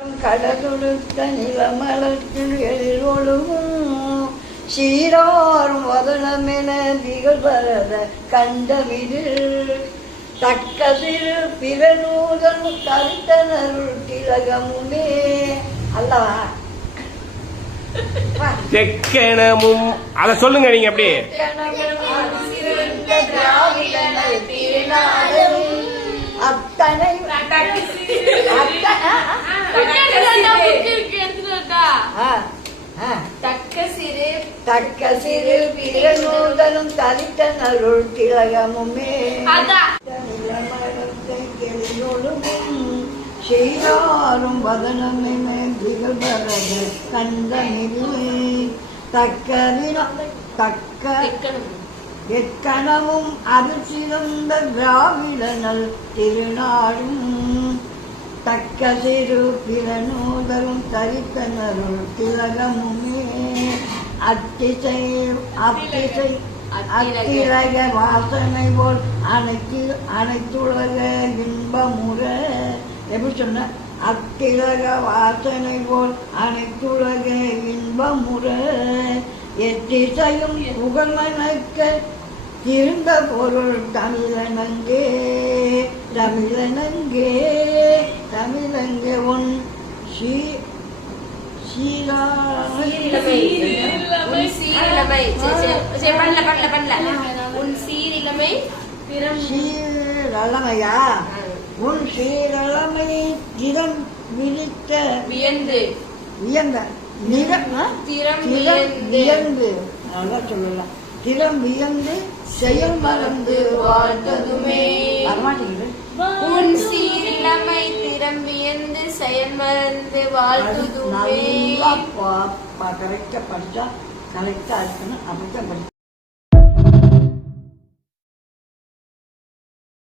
கடலுடுத்த நிலமலர்கில் எழிலொழுகும் சீராரும் வதனமென திகழ்வரத கண்டமிதில் தக்க சிறு பிறநூதல் கருத்தனருள் திலகமுமே அல்லவா தெக்கணமும் அத சொல்லுங்க நீங்க அப்படி அத்தனை தக்க சிறு பிறநூதலும் தலித்த நருள் திலகமுமே செய்யாரும் வதனமென திகழ்வரத கண்டனிலே தக்க எக்கணமும் அது சிறந்த திராவிடனல் திருநாடும் தக்க சிறு பிறநூதலும் தரித்தனருள் திலகமுமே அத்திலக வாசனை போல் அனைத்துலக இன்பமுற எப்படி சொன்ன அத்திலக வாசனை போல் அனைத்துலக இன்பமுற எத்திசையும் புகழ்மனக்க இருந்த பொருள் தமிழனங்கே தமிழனங்கே தமிழங்கே உன் சீரழமையா உன் சீரழமை திறம் விழித்த வியந்த வியந்து நல்லா சொல்லலாம் திறம் வியந்து செயல் மறந்து வாழ்ந்ததுமே வரமாட்டேங்குது உன் சீரிழமை திறம் வியந்து செயல் மறந்து வாழ்ந்ததுமே கரெக்டா படிச்சா கரெக்டா இருக்கணும் அப்படித்தான் படிச்சா